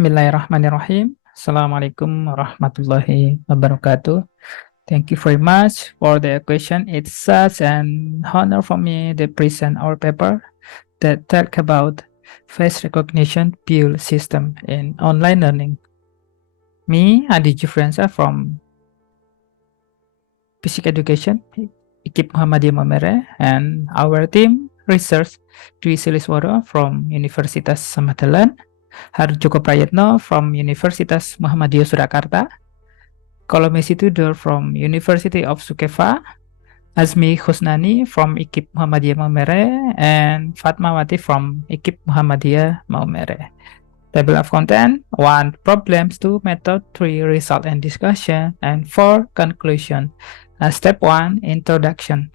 Bismillahirrahmanirrahim. Assalamualaikum warahmatullahi wabarakatuh. Thank you very much for the question. It's such an honor for me to present our paper that talk about face recognition PUL system in online learning. Me, Adi Jufrensa from Physics Education, IKIP Muhammadiyah Mamere, and our team research Dwi Siliswara from Universitas Samadalan, Harjoko Prayatno from Universitas Muhammadiyah Surakarta, Kolomesi Tudor from University of Sukeva, Azmi Khusnani from IKIP Muhammadiyah Maumere, and Fatmawati from IKIP Muhammadiyah Maumere. Table of content: 1. Problems, 2. Method, 3. Result and discussion, and 4. Conclusion. Step 1. Introduction.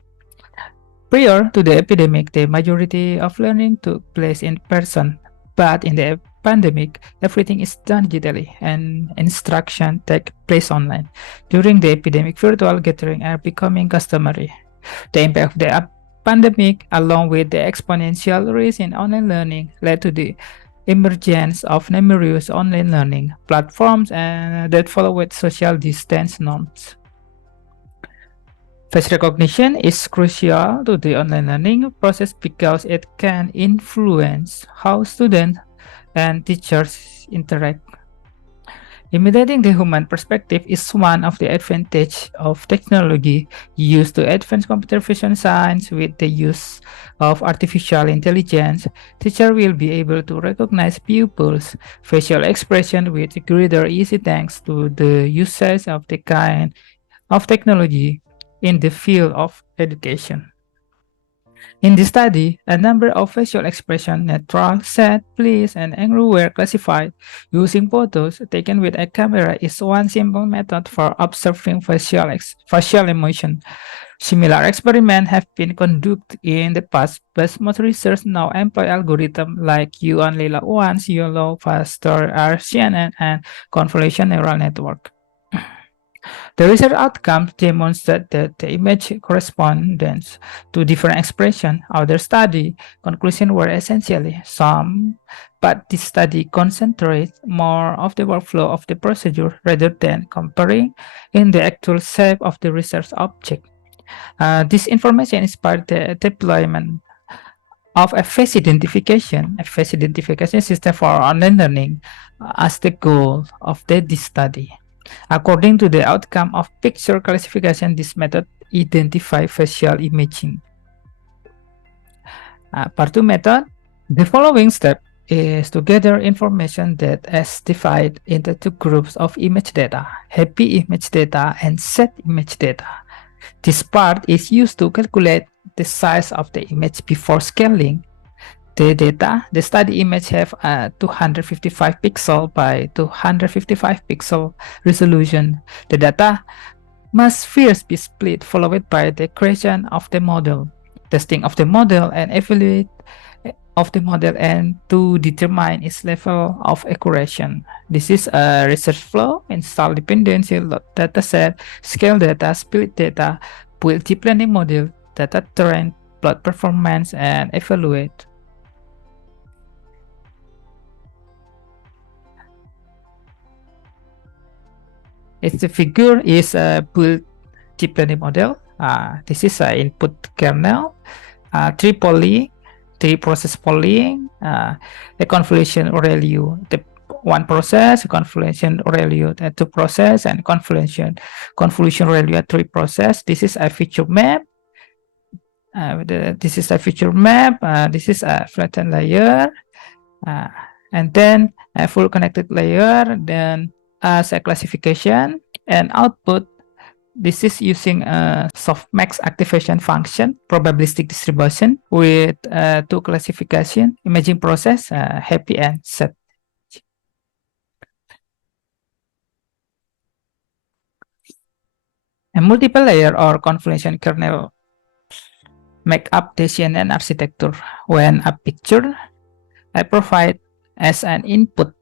Prior to the epidemic, the majority of learning took place in person, but in the pandemic, everything is done digitally and instruction take place online. During the epidemic, virtual gatherings are becoming customary. The impact of the pandemic, along with the exponential rise in online learning, led to the emergence of numerous online learning platforms and that follow with social distance norms. Face recognition is crucial to the online learning process because it can influence how students and teachers interact. Imitating the human perspective is one of the advantages of technology used to advance computer vision science. With the use of artificial intelligence, teachers will be able to recognize pupils' facial expression with greater ease thanks to the usage of the kind of technology in the field of education. In this study, a number of facial expressions, neutral, sad, pleased, and angry were classified. Using photos taken with a camera is one simple method for observing facial emotion. Similar experiments have been conducted in the past, but most research now employ algorithms like U-only-ones, YOLO, faster RCNN, and convolutional neural network. The research outcomes demonstrate that the image corresponds to different expressions. Other study conclusions were essentially some, but this study concentrates more of the workflow of the procedure rather than comparing in the actual shape of the research object. This information inspired the deployment of a face identification system for online learning as the goal of this study. According to the outcome of picture classification, this method identifies facial imaging. Part 2 method. The following step is to gather information that is divided into two groups of image data, happy image data and sad image data. This part is used to calculate the size of the image before scaling. The study image have a 255 pixel by 255 pixel resolution. The data must first be split, followed by the creation of the model, testing of the model, and evaluate of the model and to determine its level of accuracy. This is a research flow: install dependency, load dataset, scale data, split data, build deep learning model, data train, plot performance, and evaluate. The figure is a build deep learning model. This is an input kernel, three polling, three process polling, a convolution value, the one process, convolution value at two process, and convolution value at three process. This is a feature map. This is a feature map. This is a flattened layer, and then a full connected layer. Then as a classification and output, this is using a softmax activation function, probabilistic distribution with two classification, imaging process, happy and sad. A multiple layer or convolution kernel make up the CNN architecture. When a picture I provide as an input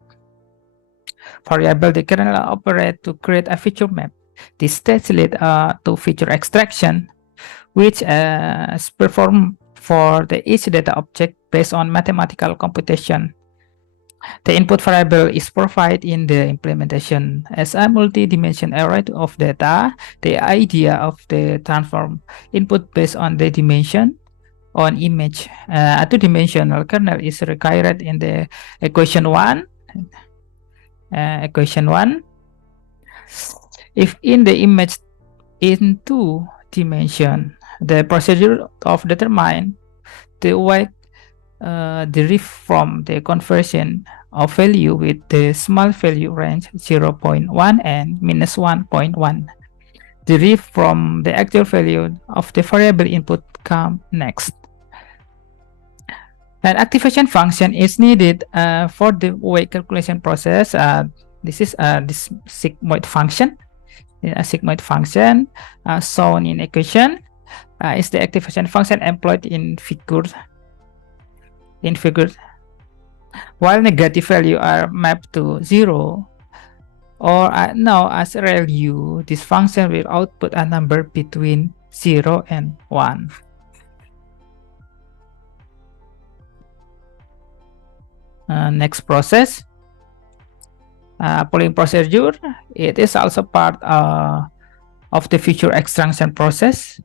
variable, the kernel operate to create a feature map. This stage lead to feature extraction, which is performed for each data object based on mathematical computation. The input variable is provided in the implementation as a multi-dimensional array of data. The idea of the transform input based on the dimension on image. A two-dimensional kernel is required in the equation 1. Equation 1. If in the image in two dimension, the procedure of determine the weight derive from the conversion of value with the small value range 0.1 and minus 1.1. Derive from the actual value of the variable input come next. An activation function is needed for the weight calculation process. This is this sigmoid function. A sigmoid function shown in equation is the activation function employed in figure. While negative value are mapped to 0 or now as value, this function will output a number between 0 and 1. Next process, polling procedure. It is also part of the feature extraction process.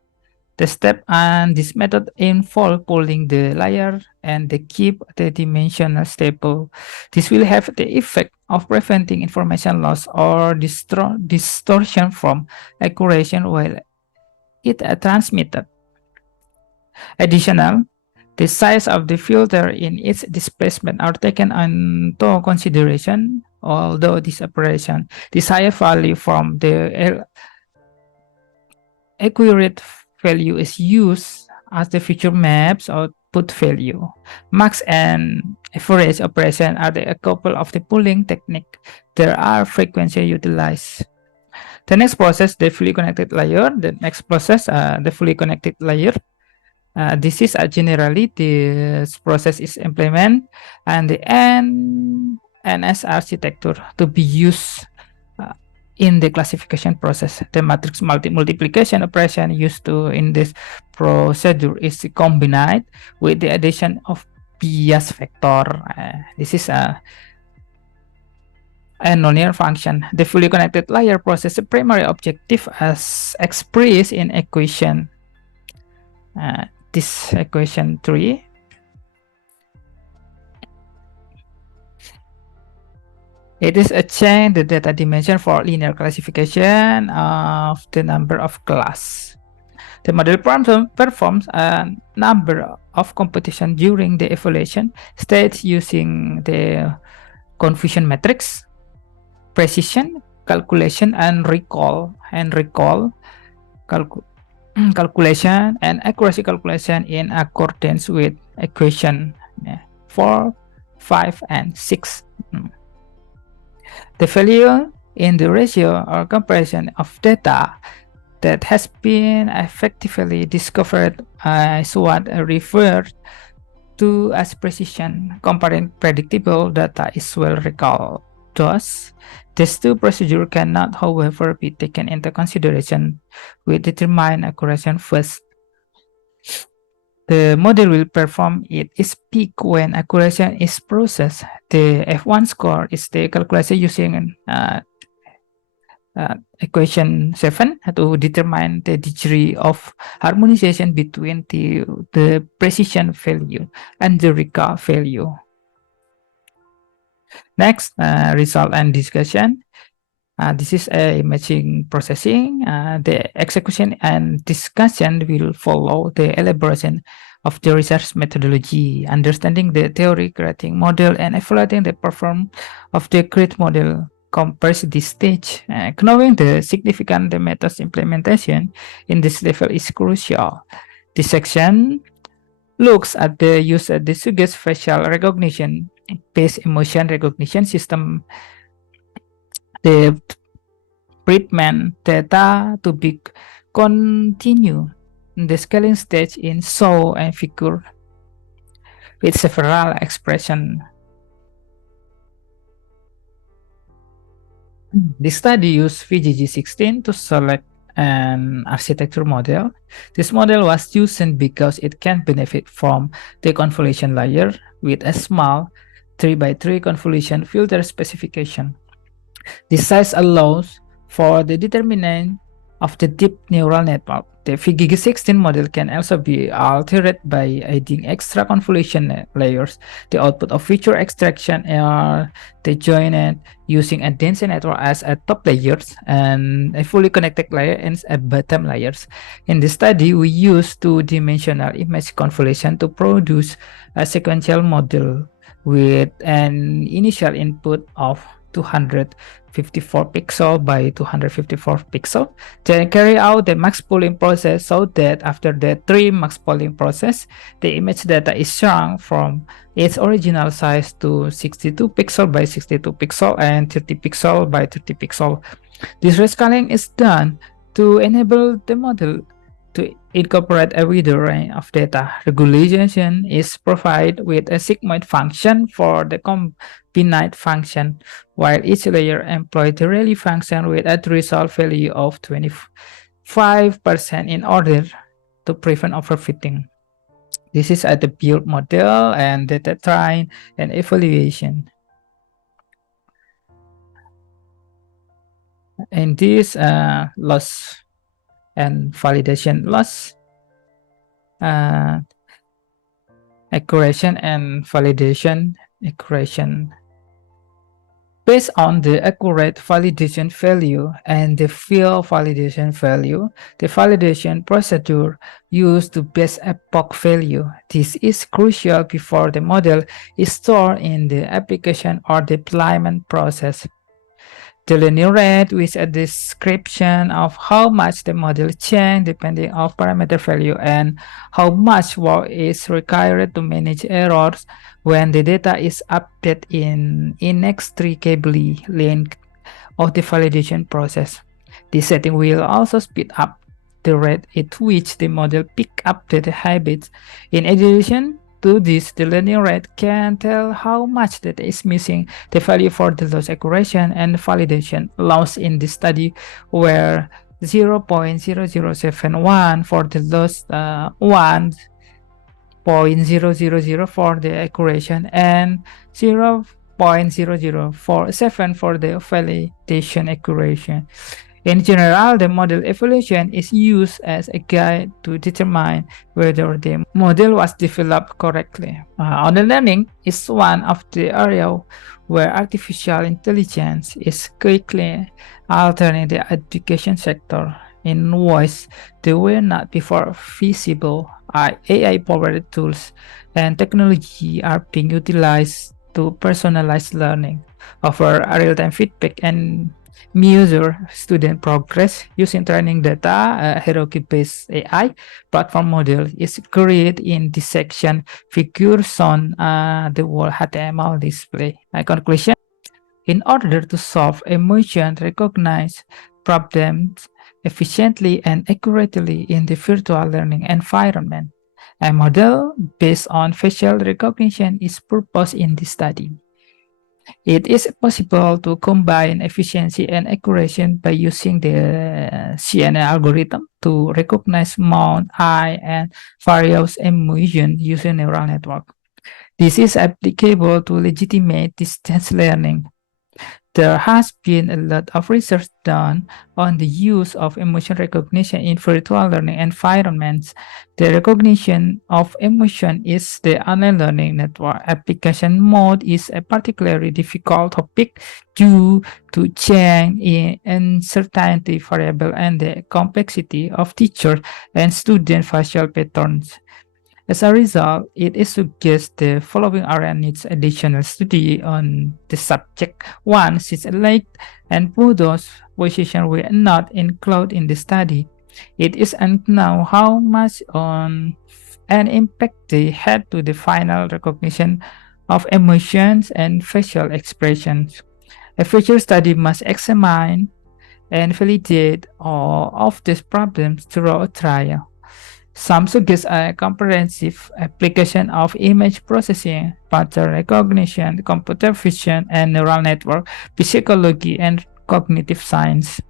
The step and this method involve pulling the layer and they keep the dimensional stable. This will have the effect of preventing information loss or distortion from accuracy while it transmitted. Additional, the size of the filter in its displacement are taken into consideration, although this operation, this higher value from the accurate value is used as the feature maps output value. Max and average operation are a couple of the pooling technique that are frequently utilized. The next process, the fully connected layer. The next process, the fully connected layer. This is generally this process is implemented and the NS architecture to be used in the classification process. The matrix multiplication operation used in this procedure is combined with the addition of bias vector. This is a nonlinear function. The fully connected layer process the primary objective as expressed in equation. This equation 3. It is a change the data dimension for linear classification of the number of class. The model performs a number of computation during the evaluation stage using the confusion matrix, precision, calculation, and recall. Calculation and accuracy calculation in accordance with equation 4, 5, and 6. The value in the ratio or comparison of data that has been effectively discovered is what referred to as precision. Comparing predictable data is well recalled. Thus, these two procedures cannot, however, be taken into consideration. We determine accuracy first. The model will perform its peak when accuracy is processed. The F1 score is the calculation using equation 7 to determine the degree of harmonization between the precision value and the recall value. Next, result and discussion. This is a imaging processing. The execution and discussion will follow the elaboration of the research methodology, understanding the theory, creating model, and evaluating the performance of the create model compares this stage. Knowing the significant the methods implementation in this level is crucial. This section looks at the use of the suggest facial recognition based emotion recognition system, the treatment data to be continue the scaling stage in show and figure with several expression. The study used VGG16 to select an architecture model. This model was chosen because it can benefit from the convolution layer with a small 3 by 3 convolution filter specification. This size allows for the determinant of the deep neural network. The FIGG16 model can also be altered by adding extra convolution layers. The output of feature extraction are the joined using a dense network as a top layers and a fully connected layer as a bottom layers. In this study, we use two-dimensional image convolution to produce a sequential model with an initial input of 254 pixel by 254 pixel. Then carry out the max pooling process so that after the 3 max pooling process, the image data is shrunk from its original size to 62 pixel by 62 pixel and 30 pixel by 30 pixel. This rescaling is done to enable the model to incorporate a wider range of data. Regulation is provided with a sigmoid function for the combined function, while each layer employs the Rayleigh function with a threshold value of 25% in order to prevent overfitting. This is at the build model and data train and evaluation. In this loss and validation loss, accuracy and validation accuracy. Based on the accurate validation value and the field validation value, the validation procedure used to base epoch value. This is crucial before the model is stored in the application or deployment process. The linear rate with a description of how much the model changed depending on parameter value and how much work is required to manage errors when the data is updated in inextricably linked of the validation process. This setting will also speed up the rate at which the model pick up the habits. In addition to this, the linear rate can tell how much data is missing. The value for the loss accuracy and validation loss in this study were 0.0071 for the loss, 1.000 for the accuracy, and 0.0047 for the validation accuracy. In general, the model evaluation is used as a guide to determine whether the model was developed correctly. Online learning is one of the areas where artificial intelligence is quickly altering the education sector in ways that were not before feasible. AI-powered tools and technology are being utilized to personalize learning, offer real-time feedback, and measure student progress using training data. Hierarchy-based AI platform model is created in this section. Figures on the wall HTML display. Conclusion: in order to solve emotion recognize problems efficiently and accurately in the virtual learning environment, a model based on facial recognition is proposed in this study. It is possible to combine efficiency and accuracy by using the CNN algorithm to recognize mouth, eye, and various emotions using neural network. This is applicable to legitimate distance learning. There has been a lot of research done on the use of emotion recognition in virtual learning environments. The recognition of emotion is the online learning network application mode is a particularly difficult topic due to change in uncertainty variable and the complexity of teacher and student facial patterns. As a result, it is suggested the following area needs additional study on the subject. One, since leg and photos position were not included in the study, it is unknown how much on an impact they had to the final recognition of emotions and facial expressions. A future study must examine and validate all of these problems through a trial. Some suggest a comprehensive application of image processing, pattern recognition, computer vision, and neural network, psychology, and cognitive science.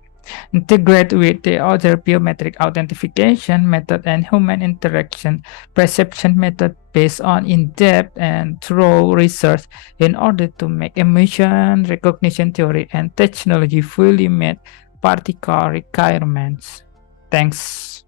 integrate with the other biometric authentication method and human interaction perception method based on in-depth and thorough research in order to make emotion recognition theory and technology fully meet particular requirements. Thanks.